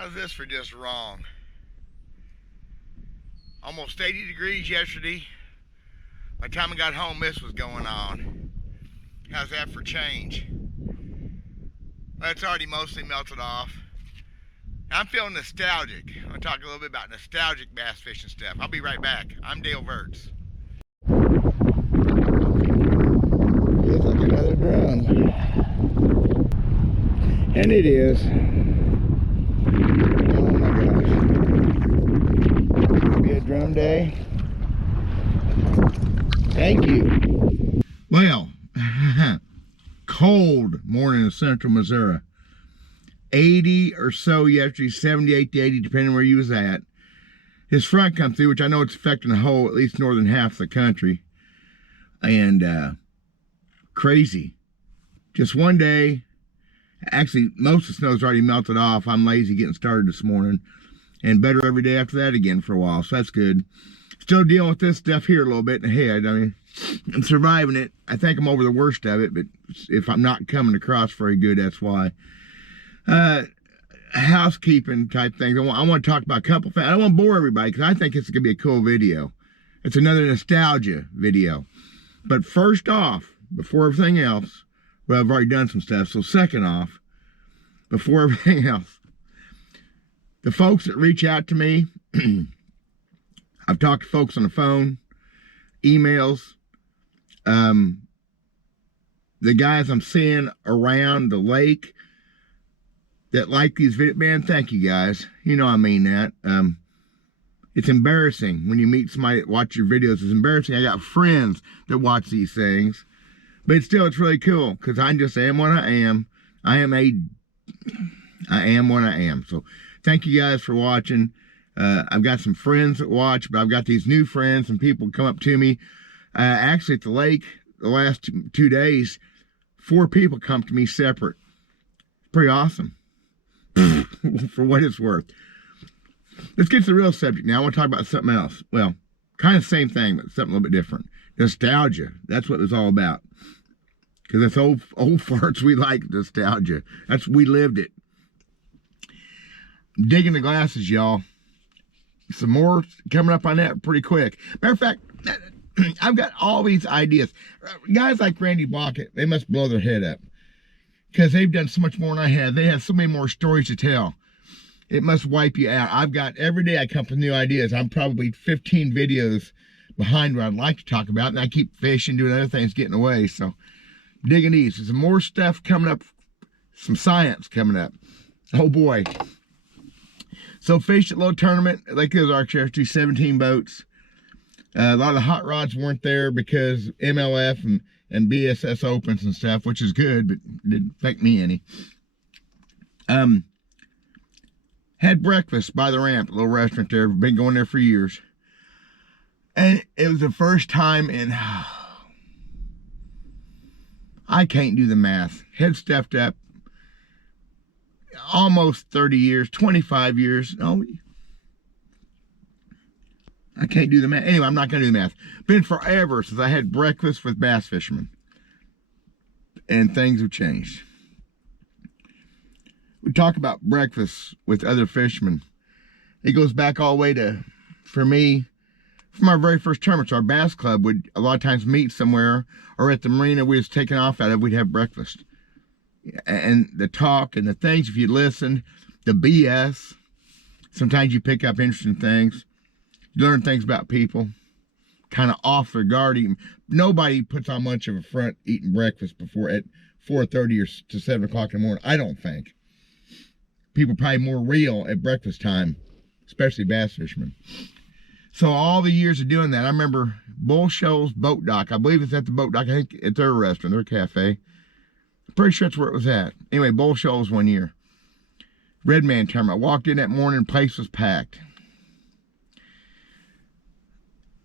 How's this for just wrong? Almost 80 degrees yesterday. By the time I got home, this was going on. How's that for change? Well, it's already mostly melted off. I'm feeling nostalgic. I'm going to talk a little bit about nostalgic bass fishing stuff. I'll be right back. I'm Dale Verts. Feels like another drum. And it is. Oh my gosh. It'll be a drum day. Thank you. Well, cold morning in central Missouri. 80 or so yesterday, 78 to 80, depending where you was at. His front come through, which I know it's affecting the whole, at least northern half of the country. And crazy. Just one day. Actually, most of the snow's already melted off. I'm lazy getting started this morning. And better every day after that again for a while, so that's good. Still dealing with this stuff here a little bit in the head. I mean, I'm surviving it. I think I'm over the worst of it, but if I'm not coming across very good, that's why. Housekeeping type things. I want to talk about a couple things. I don't want to bore everybody because I think it's going to be a cool video. It's another nostalgia video. But first off, before everything else, well, I've already done some stuff. So second off, before everything else, the folks that reach out to me, I've talked to folks on the phone, emails, the guys I'm seeing around the lake that like these videos. Man, thank you guys. You know I mean that. It's embarrassing when you meet somebody that watches your videos. It's embarrassing. I got friends that watch these things. But still, it's really cool because I just am what I am. I am what I am. So thank you guys for watching. I've got some friends that watch, but I've got these new friends and people come up to me. Actually, at the lake, the last two days, 4 people come to me separate. Pretty awesome. For what it's worth. Let's get to the real subject now. I want to talk about something else. Well, kind of the same thing, but something a little bit different. Nostalgia. That's what it's all about. Because it's old farts, we like nostalgia. We lived it. Digging the glasses, y'all. Some more coming up on that pretty quick. Matter of fact, I've got all these ideas. Guys like Randy Blockett, they must blow their head up. Because they've done so much more than I have. They have so many more stories to tell. It must wipe you out. I've got, every day I come up with new ideas. I'm probably 15 videos behind what I'd like to talk about. And I keep fishing, doing other things, getting away. So, digging these. There's some more stuff coming up. Some science coming up. Oh boy. So, fished at a little tournament at Lake Ozark yesterday, 17 boats. A lot of the hot rods weren't there because MLF and BSS opens and stuff, which is good, but didn't affect me any. Had breakfast by the ramp, a little restaurant there. Been going there for years. And it was the first time in, I can't do the math. Head stuffed up. Almost 30 years, 25 years. Oh, I can't do the math. Anyway, I'm not going to do the math. Been forever since I had breakfast with bass fishermen. And things have changed. We talk about breakfast with other fishermen. It goes back all the way to, for me, from our very first tournaments, our bass club would a lot of times meet somewhere, or at the marina we was taking off out of, we'd have breakfast. And the talk and the things, if you listen, the BS, sometimes you pick up interesting things. You learn things about people, kind of off their guard. Nobody puts on much of a front eating breakfast before at 4:30 or to 7 o'clock in the morning, I don't think. People probably more real at breakfast time, especially bass fishermen. So all the years of doing that, I remember Bull Shoals Boat Dock. I believe it's at the Boat Dock. I think it's their restaurant, their cafe. I'm pretty sure that's where it was at. Anyway, Bull Shoals one year. Redman tournament. I walked in that morning, place was packed.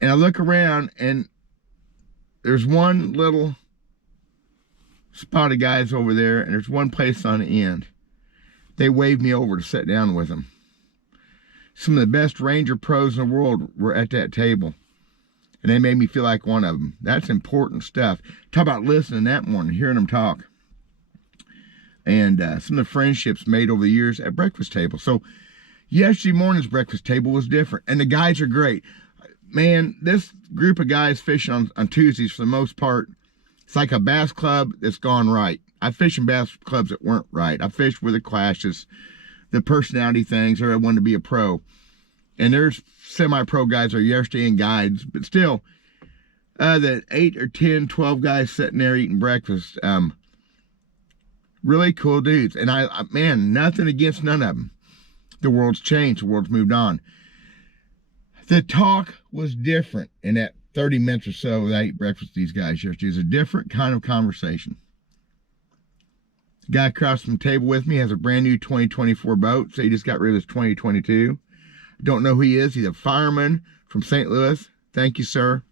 And I look around and there's one little spot of guys over there and there's one place on the end. They waved me over to sit down with them. Some of the best Ranger pros in the world were at that table. And they made me feel like one of them. That's important stuff. Talk about listening that morning, hearing them talk. and some of the friendships made over the years at breakfast table. So yesterday morning's breakfast table was different, and the guys are great. Man, this group of guys fishing on Tuesdays, for the most part, it's like a bass club that's gone right. I fished in bass clubs that weren't right. I fished where the clashes, the personality things, or I wanted to be a pro. And there's semi-pro guys are yesterday and guides, but still, the 8 or 10, 12 guys sitting there eating breakfast, really cool dudes. And man, nothing against none of them. The world's changed, the world's moved on. The talk was different in that 30 minutes or so that I ate breakfast with these guys yesterday. It was a different kind of conversation. The guy across from the table with me has a brand new 2024 boat, so he just got rid of his 2022. Don't know who he is. He's a fireman from St. Louis. Thank you, sir.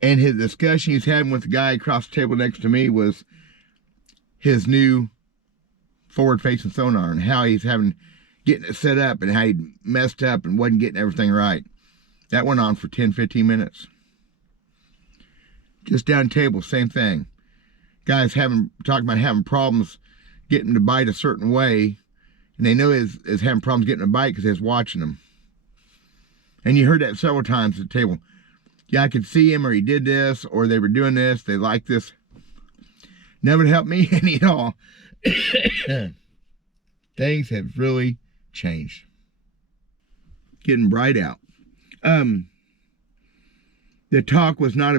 And his discussion he's having with the guy across the table next to me was his new forward-facing sonar and how he's getting it set up and how he messed up and wasn't getting everything right. That went on for 10, 15 minutes. Just down the table, same thing. Guys talking about having problems getting to bite a certain way, and they know is having problems getting a bite because he's watching them. And you heard that several times at the table. Yeah, I could see him, or he did this, or they were doing this, they like this. Never helped me any at all. Things have really changed. Getting bright out. The talk was not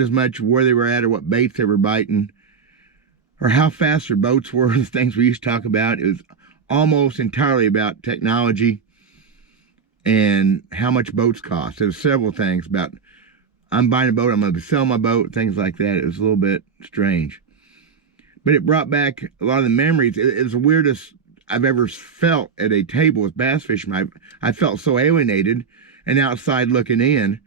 as much where they were at or what baits they were biting or how fast their boats were, the things we used to talk about. It was almost entirely about technology and how much boats cost. There was several things about, I'm buying a boat, I'm going to sell my boat, things like that. It was a little bit strange. But it brought back a lot of the memories. It was the weirdest I've ever felt at a table with bass fishermen. I felt so alienated and outside looking in.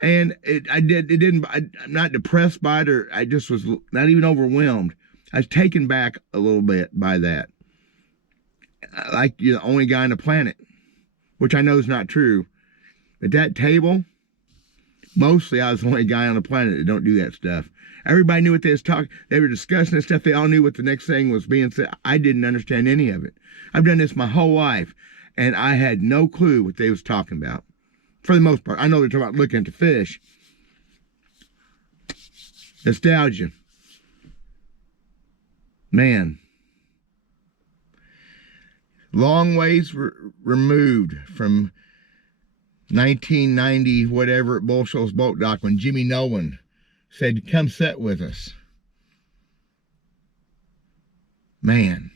And I'm not depressed by it, or I just was not even overwhelmed. I was taken back a little bit by that. Like you're the only guy on the planet, which I know is not true. At that table, mostly I was the only guy on the planet that don't do that stuff. Everybody knew what they was talking. They were discussing this stuff. They all knew what the next thing was being said. I didn't understand any of it. I've done this my whole life, and I had no clue what they was talking about. For the most part, I know they're talking about looking at the fish. Nostalgia. Man. Long ways removed from 1990, whatever, at Bull Shoals Boat Dock when Jimmy Nolan said, come sit with us. Man.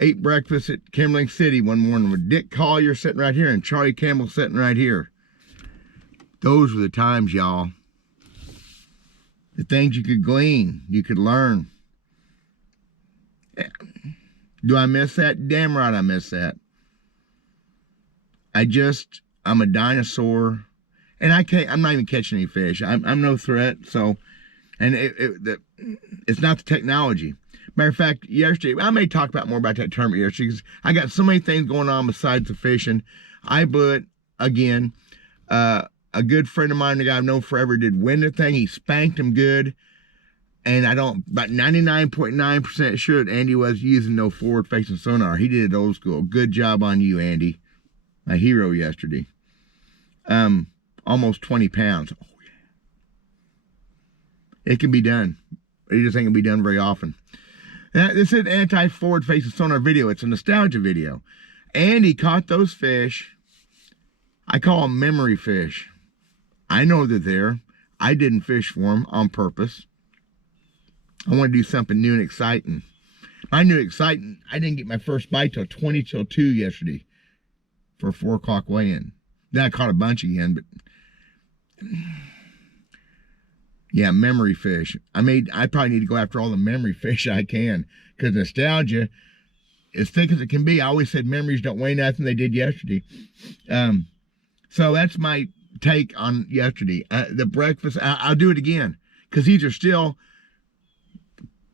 Ate breakfast at Kimberling City one morning with Dick Collier sitting right here and Charlie Campbell sitting right here. Those were the times, y'all. The things you could glean, you could learn. Do I miss that? Damn right I miss that. I'm a dinosaur. And I'm not even catching any fish. I'm no threat, so, and it's not the technology. Matter of fact, yesterday, I may talk more about that tournament yesterday, because I got so many things going on besides the fishing. I blew it again. A good friend of mine, the guy I've known forever, did win the thing. He spanked him good. And about 99.9% sure that Andy was using no forward-facing sonar. He did it old school. Good job on you, Andy. My hero yesterday. Almost 20 pounds. Oh, yeah. It can be done. You just ain't gonna be done very often. Now, this is an anti-forward-facing sonar video. It's a nostalgia video. Andy caught those fish. I call them memory fish. I know they're there. I didn't fish for them on purpose. I want to do something new and exciting. I knew exciting. I didn't get my first bite till 20 till 2 yesterday for a 4 o'clock weigh-in. Then I caught a bunch again, but yeah, memory fish. I probably need to go after all the memory fish I can, because nostalgia, as thick as it can be, I always said memories don't weigh nothing. They did yesterday. So that's my take on yesterday. The breakfast, I'll do it again, because these are still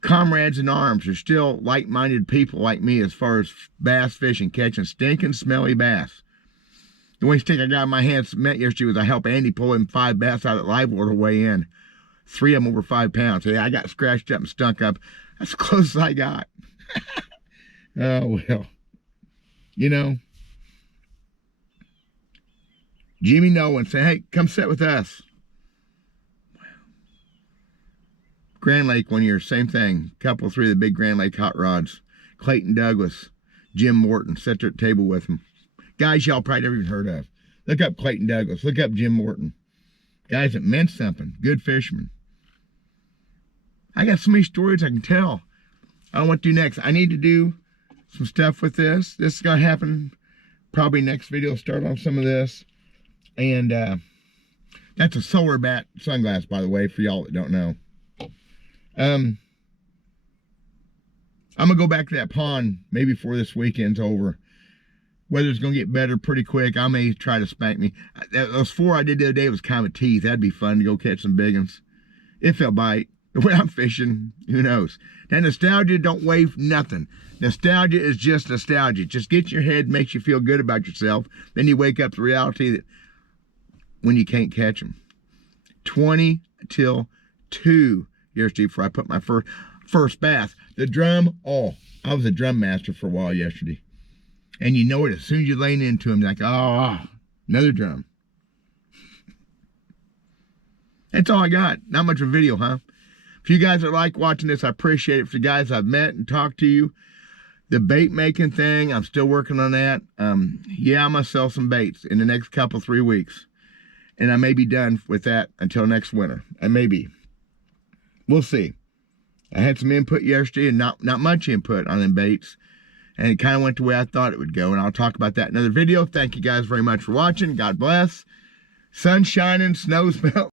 comrades in arms. They're still like-minded people like me as far as bass fishing, catching stinking smelly bass. The only stick I got in my hands meant yesterday was I helped Andy pull him 5 bass out at live water weigh in. 3 of them over 5 pounds. Hey, I got scratched up and stunk up. That's the closest I got. Oh, well. You know, Jimmy Nolan said, hey, come sit with us. Grand Lake one year, same thing. Couple, 3 of the big Grand Lake hot rods. Clayton Douglas, Jim Morton, sat there at the table with him. Guys y'all probably never even heard of. Look up Clayton Douglas. Look up Jim Morton. Guys that meant something. Good fishermen. I got so many stories I can tell. I don't know what to do next. I need to do some stuff with this. This is going to happen probably next video. Start on some of this. And that's a solar bat sunglass, by the way, for y'all that don't know. I'm going to go back to that pond maybe before this weekend's over. Weather's going to get better pretty quick. I may try to spank me. Those 4 I did the other day was kind of teeth. That'd be fun to go catch some big ones. If they'll bite. When I'm fishing, who knows? That nostalgia don't weigh nothing. Nostalgia is just nostalgia. Just gets in your head, makes you feel good about yourself. Then you wake up to reality that when you can't catch them. 20 till 2 yesterday before I put my first bass. The drum, oh, I was a drum master for a while yesterday. And you know it, as soon as you lean into them, like, oh, another drum. That's all I got. Not much of a video, huh? If you guys are like watching this, I appreciate it. For the guys I've met and talked to you, the bait making thing, I'm still working on that. Yeah, I'm going to sell some baits in the next couple, 3 weeks. And I may be done with that until next winter. I may be. We'll see. I had some input yesterday and not much input on them baits. And it kind of went the way I thought it would go. And I'll talk about that in another video. Thank you guys very much for watching. God bless. Sun shining, snow's melting.